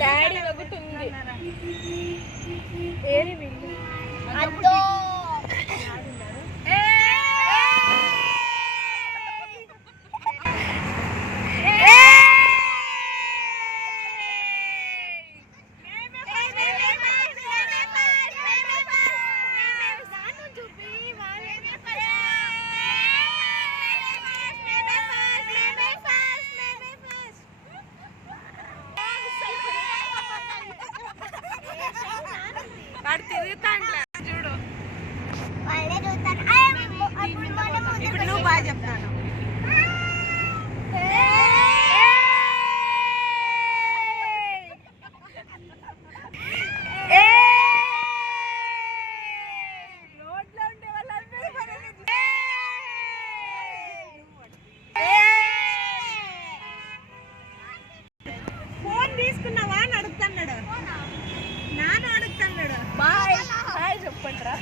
daddy ఒకటి ఉంది ఏరి వీళ్ళు చూడు ఇప్పుడు నువ్వు బాగా చెప్తాను ఫోన్ తీసుకున్నావా అని అడుగుతున్నాడు నాన్న అడుగుతున్నాడు బాయ్ హాయ్ చెప్పండి రా